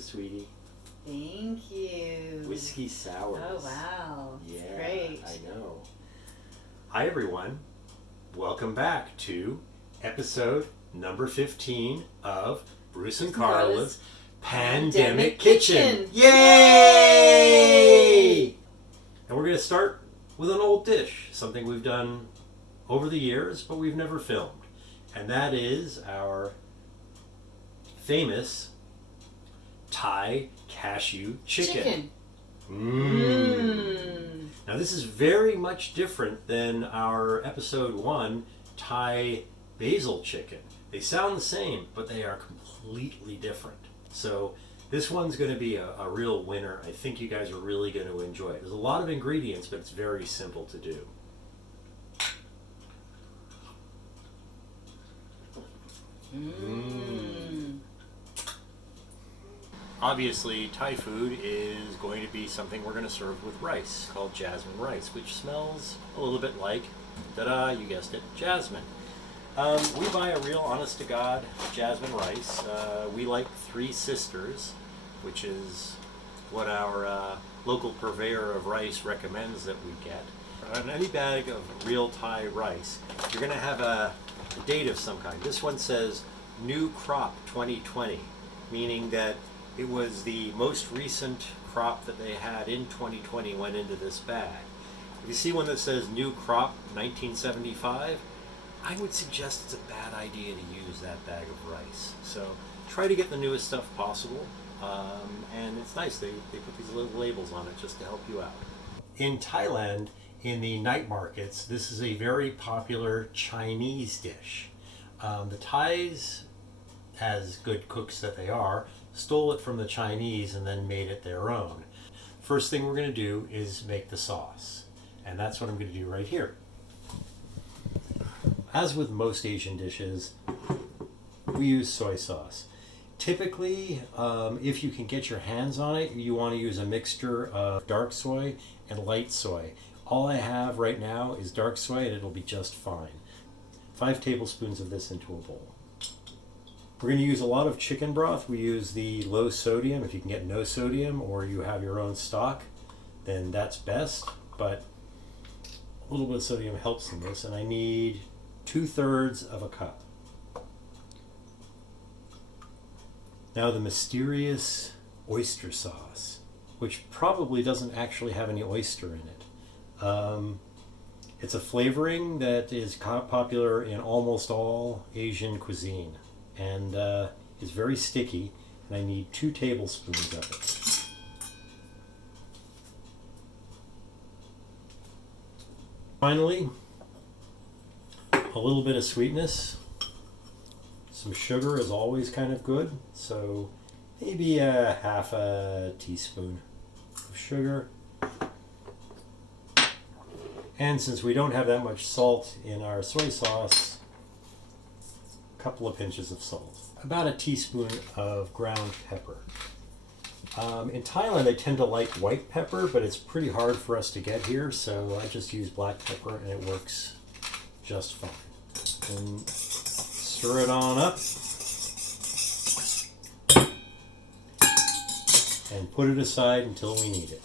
Sweetie. Thank you. Whiskey sours. Oh, wow. Yeah, that's great. I know. Hi, everyone. Welcome back to episode number 15 of Bruce and Karla's Pandemic Kitchen. Yay! And we're going to start with an old dish, something we've done over the years, but we've never filmed. And that is our famous Thai Cashew Chicken. Now this is very much different than our episode 1 Thai Basil Chicken. They sound the same, but they are completely different. So this one's going to be a real winner. I think you guys are really going to enjoy it. There's a lot of ingredients, but it's very simple to do. Obviously, Thai food is going to be something we're going to serve with rice called jasmine rice, which smells a little bit like, ta-da, you guessed it, jasmine. We buy a real honest-to-God jasmine rice. We like Three Sisters, which is what our local purveyor of rice recommends that we get. On any bag of real Thai rice, you're going to have a date of some kind. This one says New Crop 2020, meaning that it was the most recent crop that they had in 2020 went into this bag. If you see one that says New Crop 1975, I would suggest it's a bad idea to use that bag of rice. So try to get the newest stuff possible. And it's nice, they put these little labels on it just to help you out. In Thailand, in the night markets, this is a very popular Chinese dish. The Thais, as good cooks that they are, stole it from the Chinese and then made it their own. First thing we're going to do is make the sauce, and that's what I'm going to do right here. As with most Asian dishes, we use soy sauce. Typically, if you can get your hands on it, you want to use a mixture of dark soy and light soy. All I have right now is dark soy, and it'll be just fine. 5 tablespoons of this into a bowl. We're going to use a lot of chicken broth. We use the low sodium. If you can get no sodium or you have your own stock, then that's best. But a little bit of sodium helps in this. And I need 2/3 of a cup. Now the mysterious oyster sauce, which probably doesn't actually have any oyster in it. It's a flavoring that is popular in almost all Asian cuisine. And is very sticky, and I need 2 tablespoons of it. Finally, a little bit of sweetness. Some sugar is always kind of good, so maybe a half a teaspoon of sugar. And since we don't have that much salt in our soy sauce, couple of pinches of salt, about a teaspoon of ground pepper. In Thailand, they tend to like white pepper, but it's pretty hard for us to get here, so I just use black pepper and it works just fine. And stir it on up and put it aside until we need it.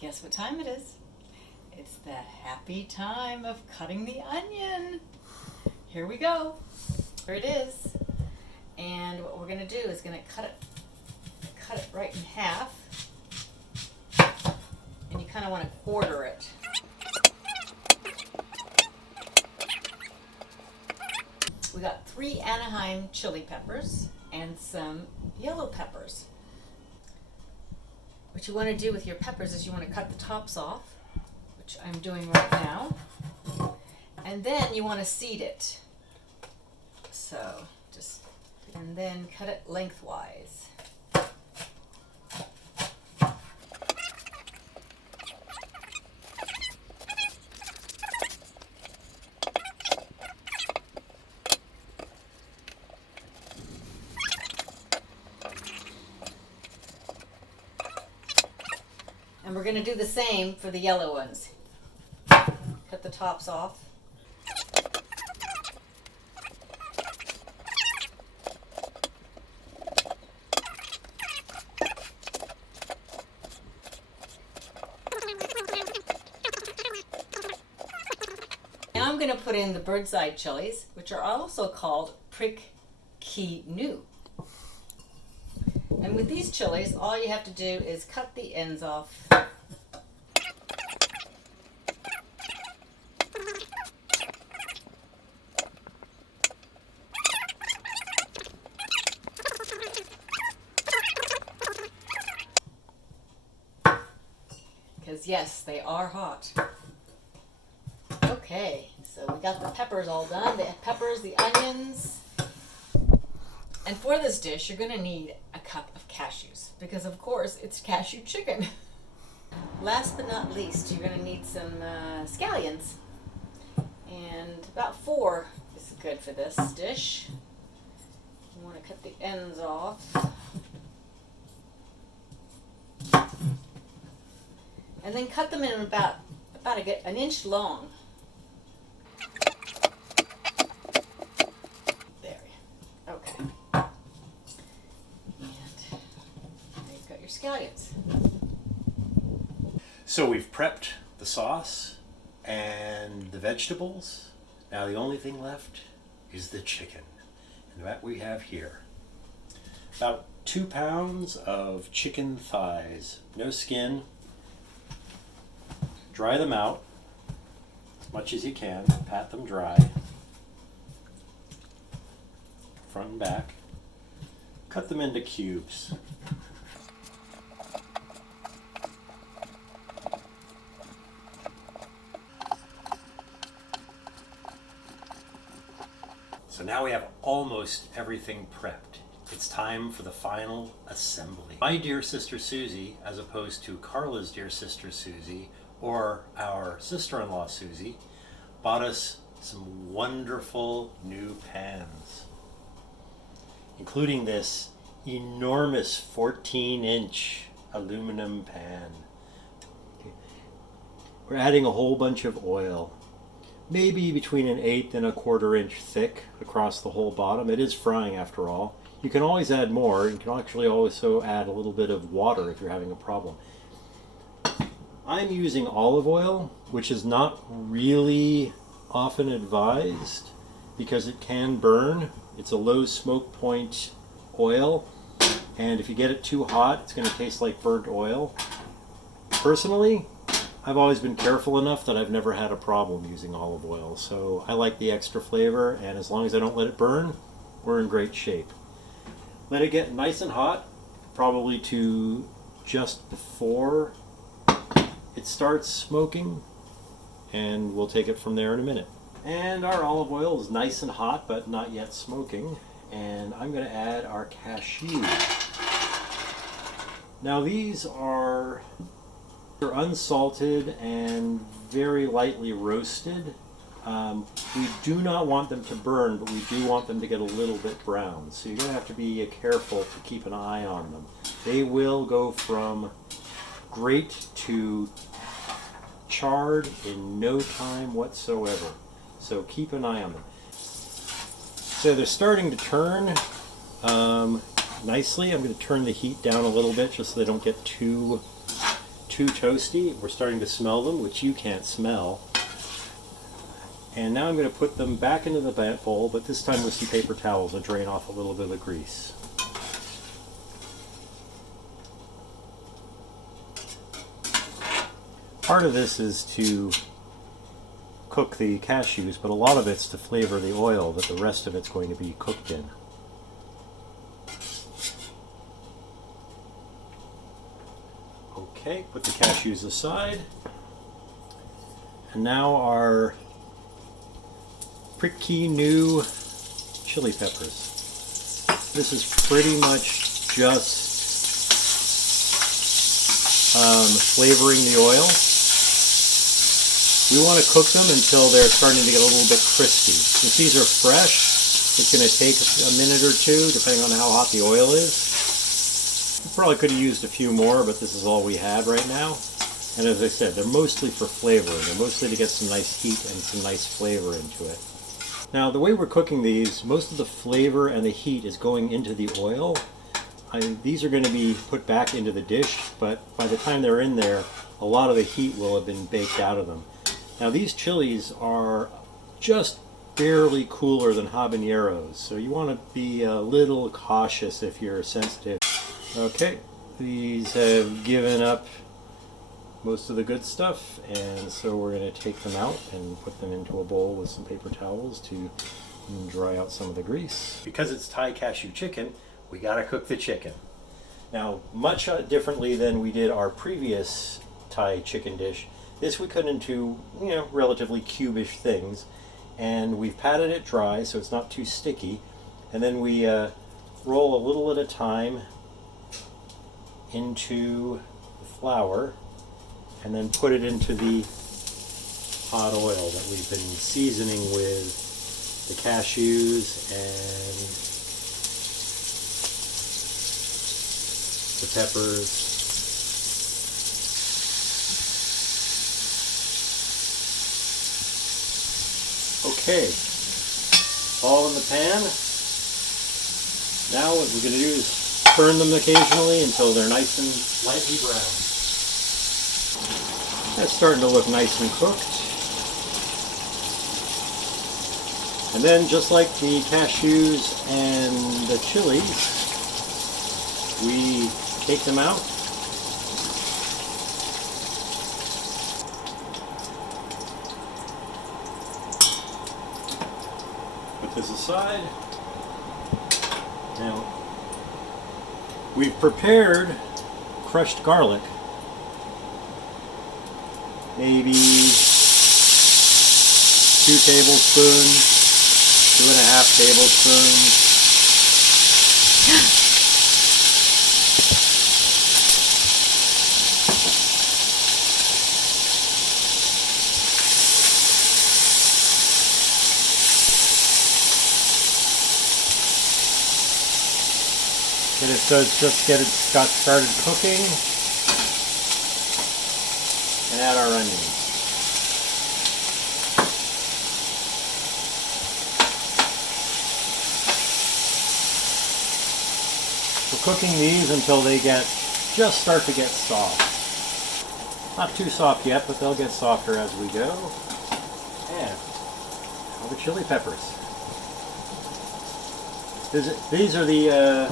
Guess what time it is? It's that happy time of cutting the onion. Here we go. Here it is. And what we're going to do is going to cut it right in half. And you kind of want to quarter it. We got 3 Anaheim chili peppers and some yellow peppers. What you want to do with your peppers is you want to cut the tops off, which I'm doing right now. And then you want to seed it. So and then cut it lengthwise. we're going to do the same for the yellow ones. Cut the tops off. Now I'm going to put in the bird's eye chilies, which are also called prick-ki-nu. And with these chilies, all you have to do is cut the ends off. Because yes, they are hot. Okay, so we got the peppers all done. The peppers, the onions. And for this dish, you're going to need a cup of cashews because, of course, it's cashew chicken. Last but not least, you're going to need some scallions. And about 4 is good for this dish. You want to cut the ends off. And then cut them in about an inch long. There. Okay. Scallions. So we've prepped the sauce and the vegetables. Now the only thing left is the chicken. And that we have here. About 2 pounds of chicken thighs. No skin. Dry them out as much as you can. Pat them dry. Front and back. Cut them into cubes. So now we have almost everything prepped. It's time for the final assembly. My dear sister Susie, as opposed to Karla's dear sister Susie, or our sister-in-law Susie, bought us some wonderful new pans, including this enormous 14-inch aluminum pan. We're adding a whole bunch of oil. Maybe between 1/8 and 1/4 inch thick across the whole bottom. It is frying after all. You can always add more. You can actually also add a little bit of water if you're having a problem. I'm using olive oil, which is not really often advised because it can burn. It's a low smoke point oil, and if you get it too hot, it's going to taste like burnt oil. Personally, I've always been careful enough that I've never had a problem using olive oil, so I like the extra flavor, and as long as I don't let it burn, we're in great shape. Let it get nice and hot, probably to just before it starts smoking, and we'll take it from there in a minute. And our olive oil is nice and hot, but not yet smoking, and I'm going to add our cashews. Now these are unsalted and very lightly roasted. We do not want them to burn, but we do want them to get a little bit brown. So you're going to have to be careful to keep an eye on them. They will go from grate to charred in no time whatsoever. So keep an eye on them. So they're starting to turn nicely. I'm going to turn the heat down a little bit just so they don't get too toasty. We're starting to smell them, which you can't smell. And now I'm going to put them back into the bowl, but this time with some paper towels to drain off a little bit of the grease. Part of this is to cook the cashews, but a lot of it's to flavor the oil that the rest of it's going to be cooked in. Okay, put the cashews aside. And now our prick-ki-nu chili peppers. This is pretty much just flavoring the oil. We want to cook them until they're starting to get a little bit crispy. Since these are fresh, it's going to take a minute or two, depending on how hot the oil is. We probably could have used a few more, but this is all we had right now. And as I said, they're mostly for flavor. They're mostly to get some nice heat and some nice flavor into it. Now, the way we're cooking these, most of the flavor and the heat is going into the oil. These are going to be put back into the dish, but by the time they're in there, a lot of the heat will have been baked out of them. Now, these chilies are just barely cooler than habaneros, so you want to be a little cautious if you're sensitive. Okay, these have given up most of the good stuff, and so we're going to take them out and put them into a bowl with some paper towels to dry out some of the grease. Because it's Thai cashew chicken, we got to cook the chicken. Now, much differently than we did our previous Thai chicken dish, this we cut into, relatively cubish things, and we've patted it dry so it's not too sticky, and then we roll a little at a time into the flour, and then put it into the hot oil that we've been seasoning with the cashews and the peppers. Okay, all in the pan. Now what we're going to do is turn them occasionally until they're nice and lightly brown. That's starting to look nice and cooked. And then, just like the cashews and the chilies, we take them out. Put this aside. Now, we've prepared crushed garlic. Maybe 2 tablespoons, 2.5 tablespoons. And it does just got started cooking. And add our onions. We're cooking these until they just start to get soft. Not too soft yet, but they'll get softer as we go. And all the chili peppers. These are the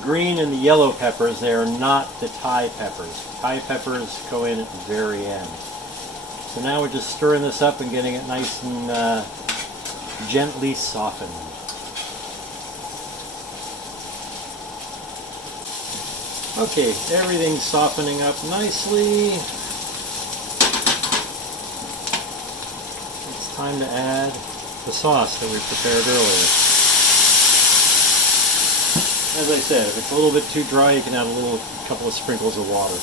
green and the yellow peppers. They are not the Thai peppers. Thai peppers go in at the very end. So now we're just stirring this up and getting it nice and gently softened. Okay, everything's softening up nicely. It's time to add the sauce that we prepared earlier. As I said, if it's a little bit too dry, you can add a couple of sprinkles of water.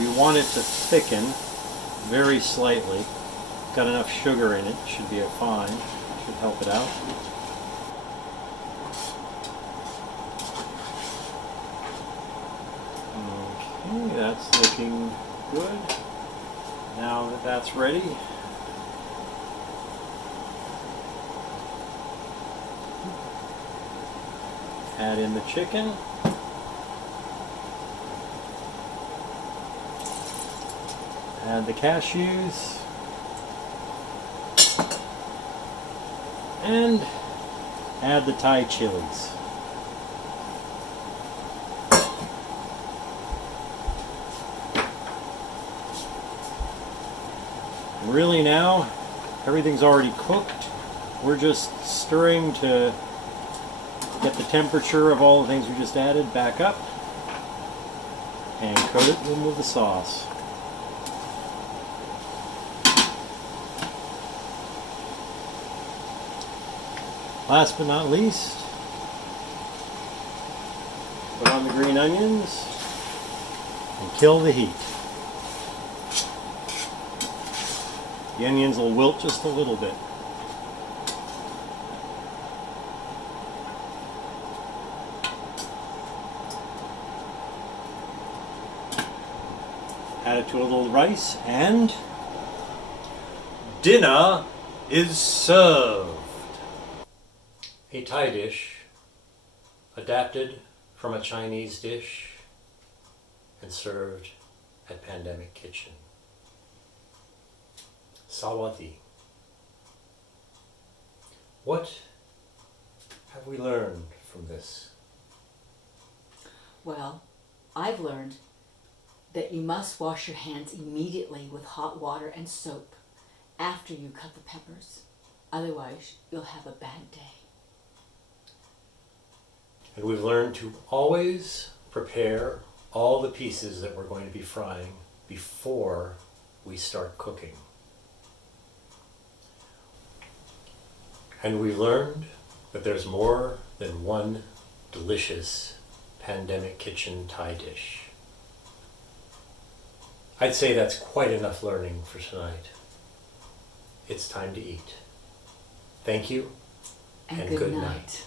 We want it to thicken very slightly. Got enough sugar in it, should be fine. Should help it out. Okay, that's looking good. Now that that's ready, add in the chicken. Add the cashews. And add the Thai chilies. Really now, everything's already cooked. We're just stirring to get the temperature of all the things we just added back up, and coat it in with the sauce. Last but not least, put on the green onions and kill the heat. The onions will wilt just a little bit. add it to a little rice, and dinner is served. A Thai dish adapted from a Chinese dish and served at Pandemic Kitchen. Sawadee. What have we learned from this? Well, I've learned that you must wash your hands immediately with hot water and soap after you cut the peppers. Otherwise, you'll have a bad day. And we've learned to always prepare all the pieces that we're going to be frying before we start cooking. And we've learned that there's more than one delicious Pandemic Kitchen Thai dish. I'd say that's quite enough learning for tonight. It's time to eat. Thank you, and good night.